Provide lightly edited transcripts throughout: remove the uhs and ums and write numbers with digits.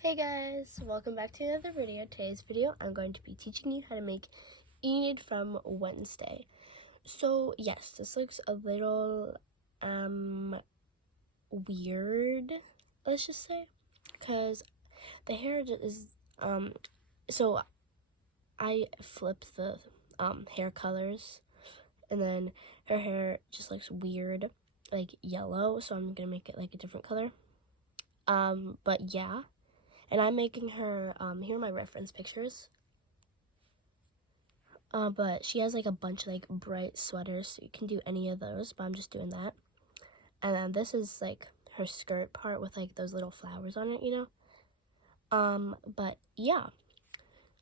Hey guys, welcome back to another video. Today's video, I'm going to be teaching you how to make Enid from Wednesday. So yes, this looks a little weird, let's just say, because the hair is so I flipped the hair colors, and then her hair just looks weird, like yellow, so I'm gonna make it like a different color. But yeah. And I'm making her, here are my reference pictures. But she has like a bunch of like bright sweaters, so you can do any of those, but I'm just doing that. And then this is like her skirt part with like those little flowers on it, you know? But yeah.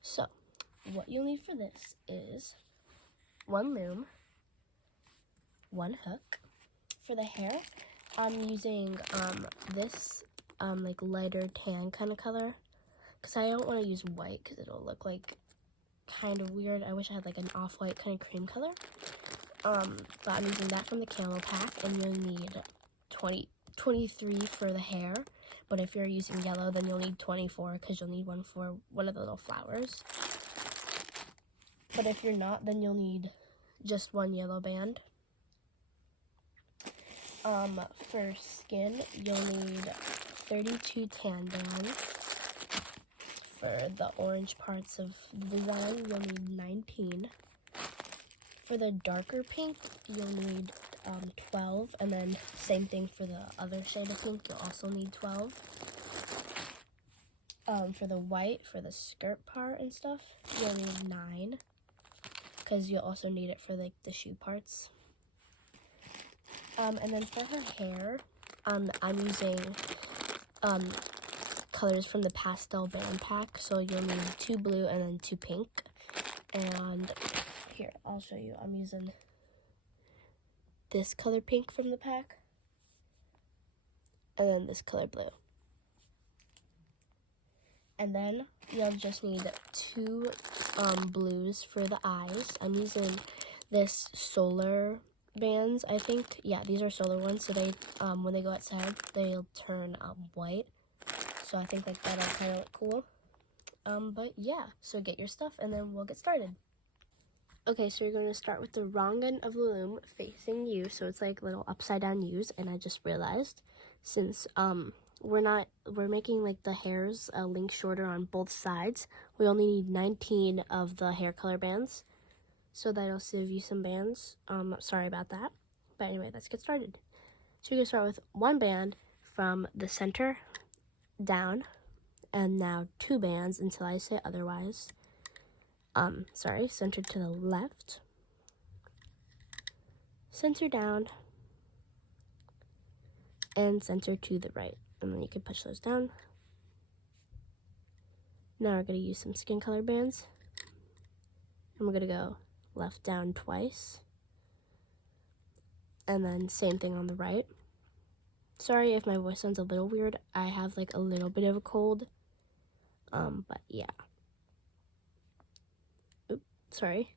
So, what you'll need for this is one loom, one hook. For the hair, I'm using, this, like lighter tan kind of color, because I don't want to use white because it'll look like kind of weird. I wish I had like an off-white kind of cream color. But I'm using that from the camo pack, and you'll need 23 for the hair. But if you're using yellow, then you'll need 24 because you'll need one for one of the little flowers. But if you're not, then you'll need just one yellow band. For skin, you'll need 32 tan bands. For the orange parts of the design, you'll need 19. For the darker pink, you'll need 12, and then same thing for the other shade of pink, you'll also need 12. For the white, for the skirt part and stuff, you'll need 9, because you'll also need it for like the shoe parts. And then for her hair, I'm using colors from the pastel band pack, so you'll need 2 blue and then 2 pink. And here, I'll show you. I'm using this color pink from the pack, and then this color blue. And then you'll just need 2 blues for the eyes. I'm using this solar bands, I think. Yeah, these are solar ones, so they, when they go outside, they'll turn white. So I think like that'll kind of look cool. But yeah, so get your stuff and then we'll get started. Okay, so you're going to start with the wrong end of the loom facing you, so it's like little upside down U's. And I just realized, since we're making like the hairs a length shorter on both sides, we only need 19 of the hair color bands, so that'll save you some bands. Sorry about that, but anyway, let's get started. So you're going to start with one band from the center down, and now 2 bands until I say otherwise. Center to the left, center down, and center to the right. And then you can push those down. Now we're going to use some skin color bands. And we're going to go left down twice. And then same thing on the right. Sorry if my voice sounds a little weird. I have like a little bit of a cold. But yeah. Oops, sorry.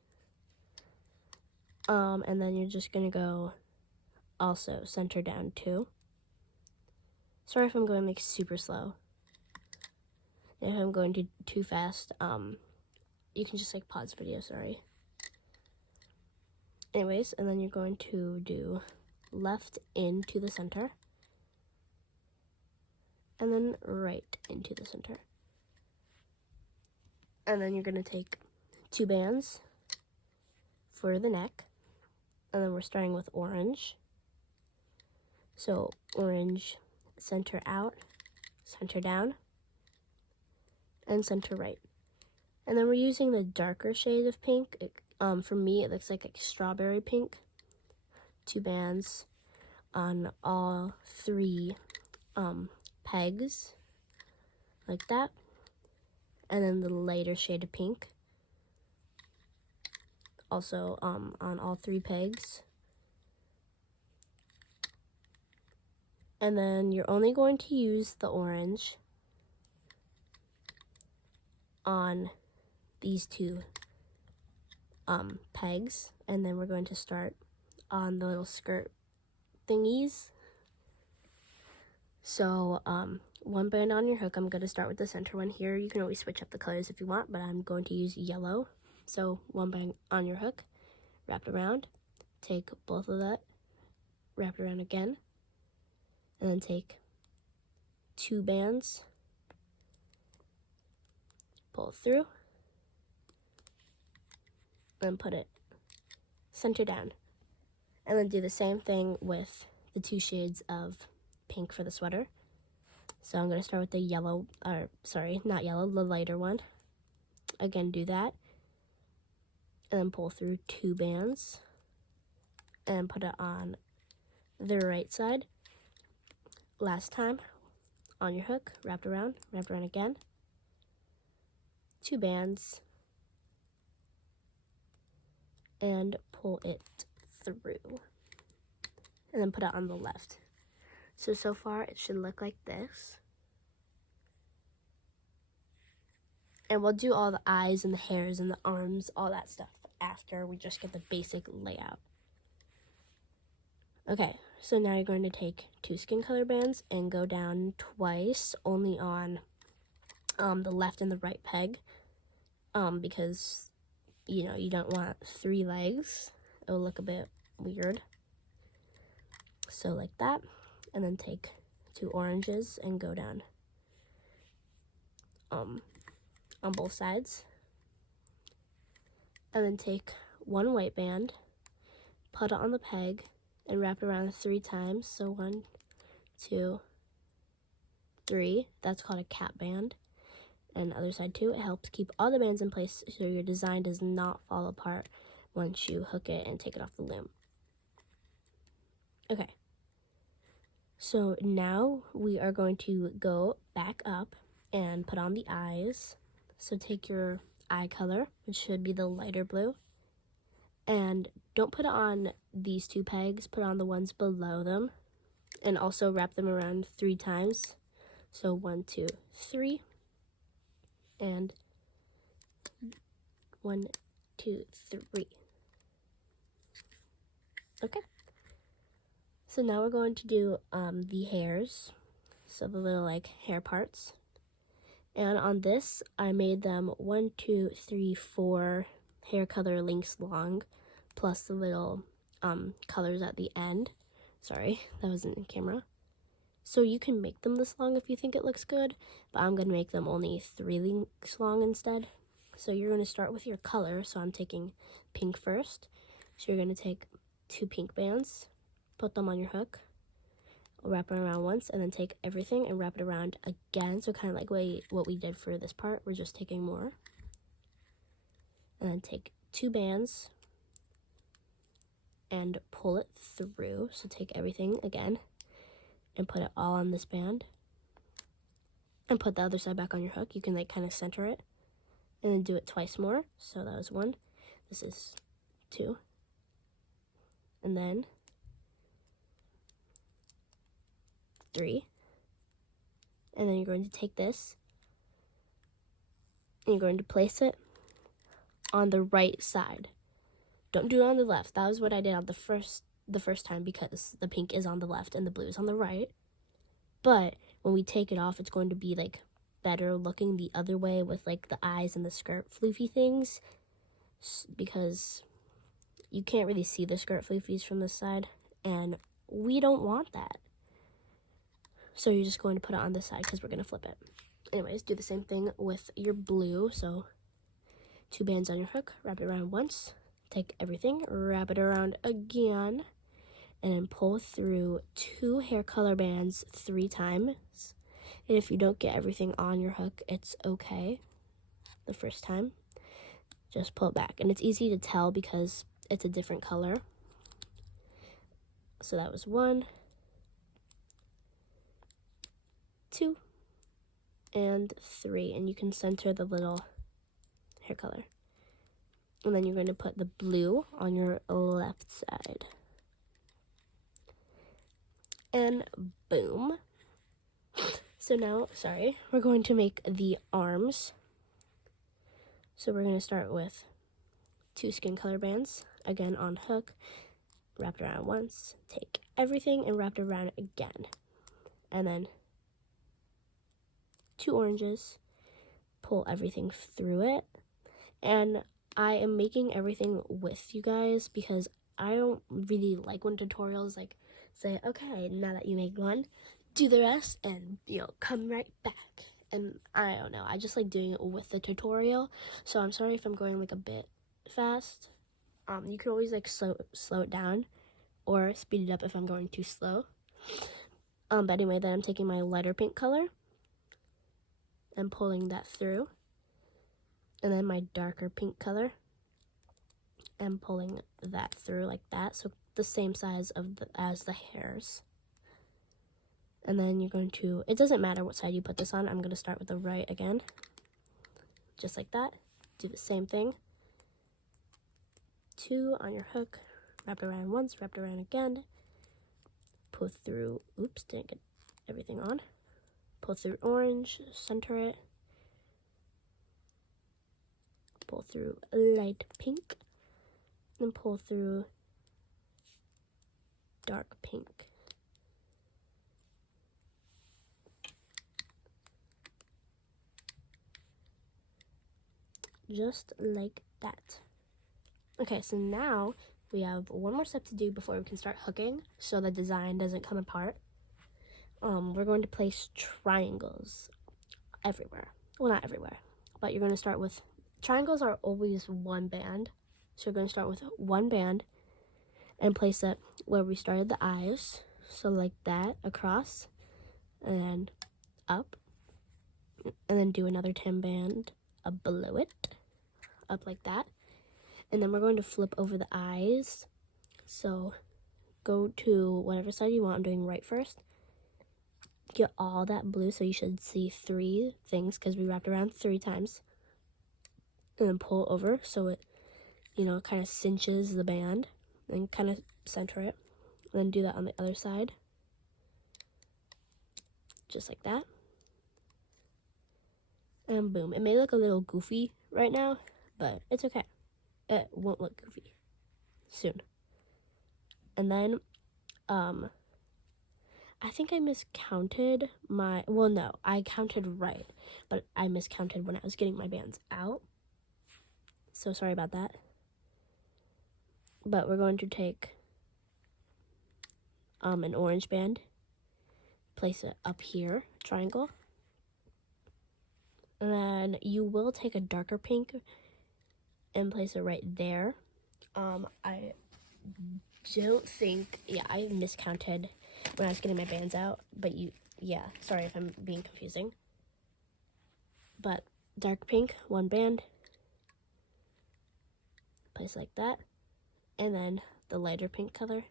And then you're just gonna go also center down 2. Sorry if I'm going like super slow. If I'm going too fast, you can just like pause the video, sorry. Anyways, and then you're going to do left into the center, and then right into the center. And then you're going to take 2 bands for the neck, and then we're starting with orange. So orange, center out, center down, and center right. And then we're using the darker shade of pink. For me, it looks like strawberry pink. 2 bands on all 3 pegs, like that. And then the lighter shade of pink, also on all 3 pegs. And then you're only going to use the orange on these 2 pegs, and then we're going to start on the little skirt thingies. So one band on your hook. I'm going to start with the center one here. You can always switch up the colors if you want, but I'm going to use yellow. So one band on your hook, wrap it around, take both of that, wrap it around again, and then take 2 bands, pull it through, and put it center down. And then do the same thing with the 2 shades of pink for the sweater. So I'm going to start with the yellow, or sorry, not yellow, the lighter one. Again, do that. And then pull through 2 bands and put it on the right side. Last time, on your hook, wrap around again. 2 bands and pull it through. And then put it on the left. So far it should look like this. And we'll do all the eyes and the hairs and the arms, all that stuff after we just get the basic layout. Okay, so now you're going to take 2 skin color bands and go down twice, only on the left and the right peg, because, you know, you don't want 3 legs. It'll look a bit weird. So like that, and then take 2 oranges and go down on both sides. And then take 1 white band, put it on the peg, and wrap it around 3 times. So 1, 2, 3. That's called a cap band. And the other side too. It helps keep all the bands in place so your design does not fall apart once you hook it and take it off the loom. Okay. So now we are going to go back up and put on the eyes. So take your eye color, which should be the lighter blue, and don't put it on these 2 pegs, put on the ones below them, and also wrap them around 3 times. So 1, 2, 3, and 1, 2, 3. Okay. So now we're going to do the hairs, so the little like hair parts. And on this, I made them 1, 2, 3, 4 hair color lengths long, plus the little colors at the end. Sorry, that wasn't in camera. So you can make them this long if you think it looks good, but I'm going to make them only 3 lengths long instead. So you're going to start with your color. So I'm taking pink first. So you're going to take 2 pink bands, put them on your hook, wrap it around once, and then take everything and wrap it around again. So kind of like what we did for this part, we're just taking more. And then take 2 bands and pull it through. So take everything again and put it all on this band. And put the other side back on your hook. You can like kind of center it. And then do it twice more. So that was 1. This is 2. And then 3. And then you're going to take this and you're going to place it on the right side. Don't do it on the left. That was what I did on the first time, because the pink is on the left and the blue is on the right. But when we take it off, it's going to be like better looking the other way with like the eyes and the skirt floofy things, because you can't really see the skirt floofies from this side, and we don't want that. So you're just going to put it on this side because we're going to flip it. Anyways, do the same thing with your blue. So 2 bands on your hook, wrap it around once, take everything, wrap it around again, and then pull through 2 hair color bands 3 times. And if you don't get everything on your hook, it's okay the first time. Just pull it back. And it's easy to tell because it's a different color. So that was 1, 2, and 3. And you can center the little hair color. And then you're going to put the blue on your left side. And boom. So now, we're going to make the arms. So we're going to start with 2 skin color bands, again on hook, wrap it around once, take everything and wrap it around again. And then 2 oranges, pull everything through it. And I am making everything with you guys because I don't really like when tutorials like say, okay, now that you make one, do the rest and come right back. And I don't know, I just like doing it with the tutorial. So I'm sorry if I'm going like a bit fast. You can always like slow it down or speed it up if I'm going too slow. But anyway, then I'm taking my lighter pink color and pulling that through. And then my darker pink color and pulling that through like that. So the same size as the hairs. And then you're going to, it doesn't matter what side you put this on. I'm going to start with the right again. Just like that. Do the same thing. 2 on your hook. Wrap it around once, wrap it around again. Pull through, oops, didn't get everything on. Pull through orange, center it. Pull through light pink. Then pull through dark pink. Just like that. Okay, so now we have one more step to do before we can start hooking so the design doesn't come apart. We're going to place triangles everywhere. Well, not everywhere, but you're going to start with, triangles are always 1 band. So you're going to start with 1 band and place it where we started the eyes. So like that, across, and then up. And then do another 10 band up below it, up like that. And then we're going to flip over the eyes. So go to whatever side you want. I'm doing right first. Get all that blue, so you should see 3 things because we wrapped around 3 times. And then pull over so it, kind of cinches the band. And kind of center it. And then do that on the other side. Just like that. And boom. It may look a little goofy right now, but it's okay. It won't look goofy soon. And then, I think I miscounted well, no, I counted right, but I miscounted when I was getting my bands out. So sorry about that. But we're going to take an orange band, place it up here, triangle. And then you will take a darker pink and place it right there. I don't think, I miscounted when I was getting my bands out, but sorry if I'm being confusing. But dark pink, 1 band, place it like that, and then the lighter pink color,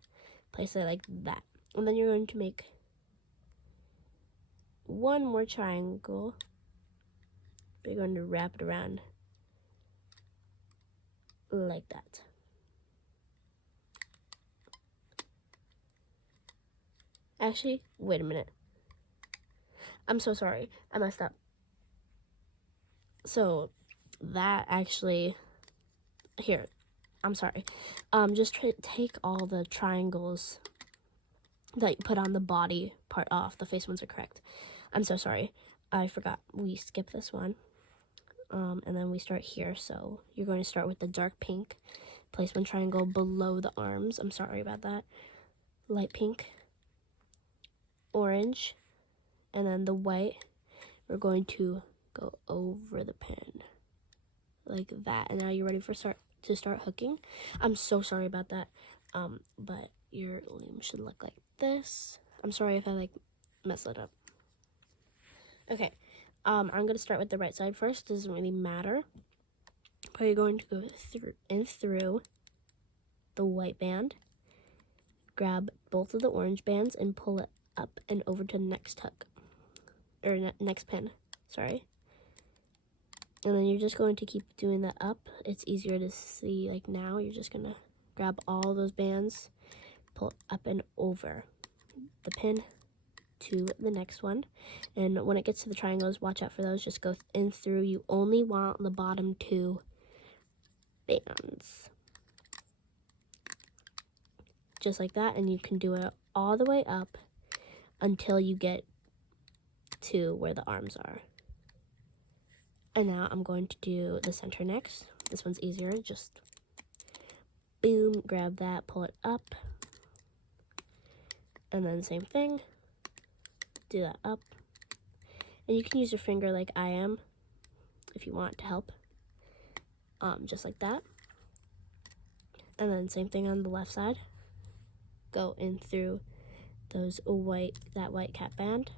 place it like that. And then you're going to make 1 more triangle. You're going to wrap it around like that. Actually, wait a minute. I'm so sorry. I messed up. So that actually, here, I'm sorry. Just take all the triangles that you put on the body part off. The face ones are correct. I'm so sorry. I forgot. We skipped this one. And then we start here. So you're going to start with the dark pink. Place 1 triangle below the arms. I'm sorry about that. Light pink. Orange. And then the white. We're going to go over the pin. Like that. And now you're ready to start hooking. I'm so sorry about that. But your loom should look like this. I'm sorry if I mess it up. Okay. I'm going to start with the right side first. Doesn't really matter. But you're going to go through the white band. Grab both of the orange bands and pull it up and over to the next hook. Or next pin. Sorry. And then you're just going to keep doing that up. It's easier to see now. You're just going to grab all those bands, pull up and over the pin to the next one. And when it gets to the triangles, watch out for those. Just go in through. You only want the bottom 2 bands. Just like that. And you can do it all the way up until you get to where the arms are. And now I'm going to do the center next. This one's easier. Just boom, grab that, pull it up. And then same thing. Do that up. And you can use your finger like I am if you want to help. Just like that. And then same thing on the left side. Go in through that white cap band.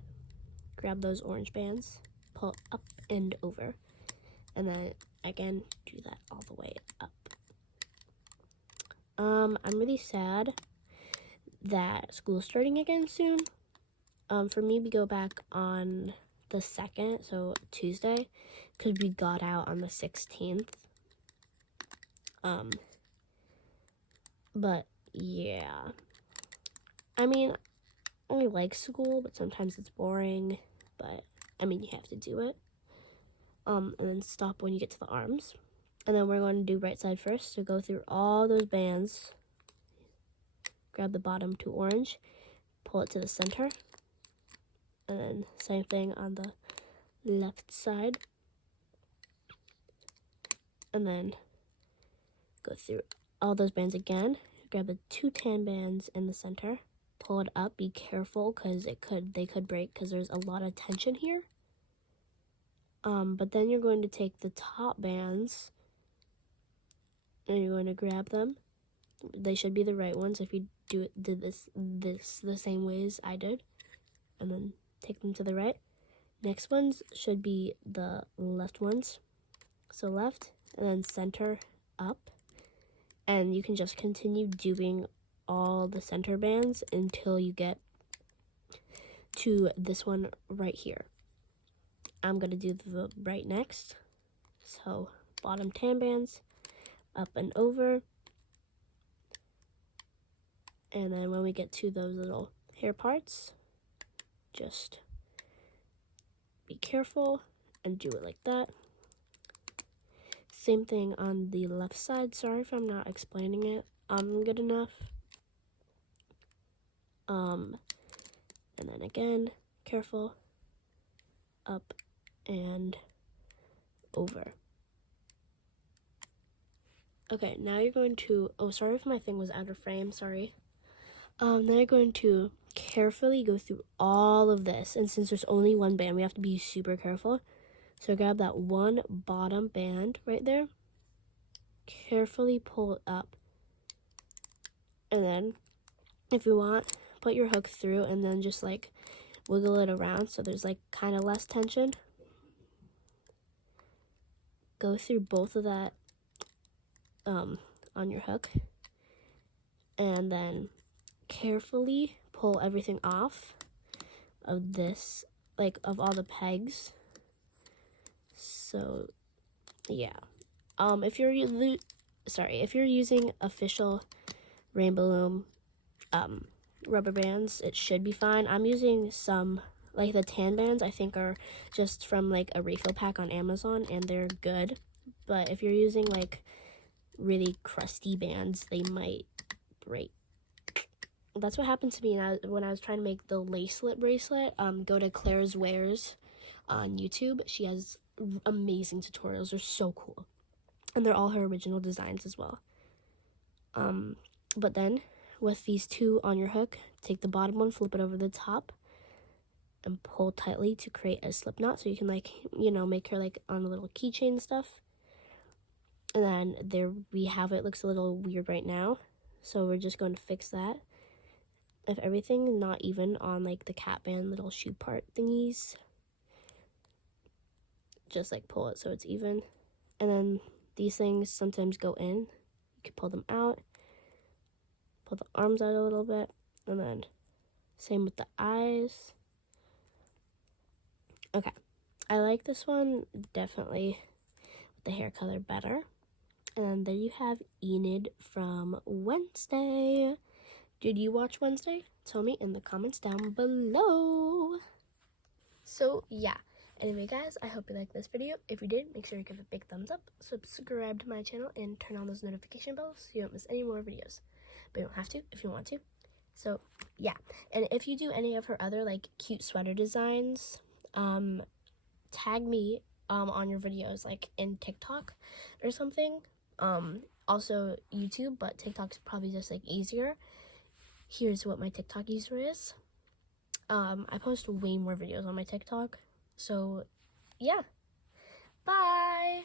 Grab those orange bands. Pull up and over. And then again, do that all the way up. I'm really sad that school's starting again soon. For me, we go back on the 2nd, so Tuesday, because we got out on the 16th. But yeah, I mean, I like school, but sometimes it's boring, but I mean, you have to do it. And then stop when you get to the arms. And then we're going to do right side first. So go through all those bands. Grab the bottom 2 orange. Pull it to the center. And then same thing on the left side. And then go through all those bands again. Grab the 2 tan bands in the center. Pull it up. Be careful because they could break because there's a lot of tension here. But then you're going to take the top bands and you're going to grab them. They should be the right ones if you did this the same way as I did. And then take them to the right. Next ones should be the left ones. So left and then center up. And you can just continue doing all the center bands until you get to this one right here. I'm going to do the right next. So bottom tan bands, up and over. And then when we get to those little hair parts, just be careful and do it like that. Same thing on the left side. Sorry if I'm not explaining it good enough. And then again, careful, up and over. Okay, now you're going to, oh, sorry if my thing was out of frame, sorry. Now you're going to carefully go through all of this, and since there's only one band, we have to be super careful. So grab that one bottom band right there, carefully pull it up, and then if you want, put your hook through and then just like wiggle it around so there's like kind of less tension. Go through both of that on your hook and then carefully pull everything off of this, like of all the pegs. So yeah, if you're using official Rainbow Loom rubber bands, it should be fine. I'm using some, like the tan bands, I think are just from like a refill pack on Amazon and they're good. But if you're using like really crusty bands, they might break. That's what happened to me when I was trying to make the lacelet bracelet. Go to Claire's Wears on YouTube. She has amazing tutorials. They're so cool. And they're all her original designs as well. But then with these two on your hook, take the bottom one, flip it over the top, and pull tightly to create a slip knot so you can, like, you know, make her like on a little keychain stuff. And then there we have it. Looks a little weird right now, so we're just going to fix that. If everything is not even on like the cap band little shoe part thingies, just like pull it so it's even. And then these things sometimes go in. You can pull them out, pull the arms out a little bit, and then same with the eyes. Okay, I like this one definitely with the hair color better. And there you have Enid from Wednesday. Did you watch Wednesday? Tell me in the comments down below. So yeah, anyway guys, I hope you liked this video. If you did, make sure you give it a big thumbs up, subscribe to my channel, and turn on those notification bells so you don't miss any more videos. But you don't have to if you want to. So yeah, and if you do any of her other like cute sweater designs, tag me on your videos, like in TikTok or something. Also YouTube, but TikTok's probably just like easier. Here's what my TikTok user is. I post way more videos on my TikTok. So yeah. Bye!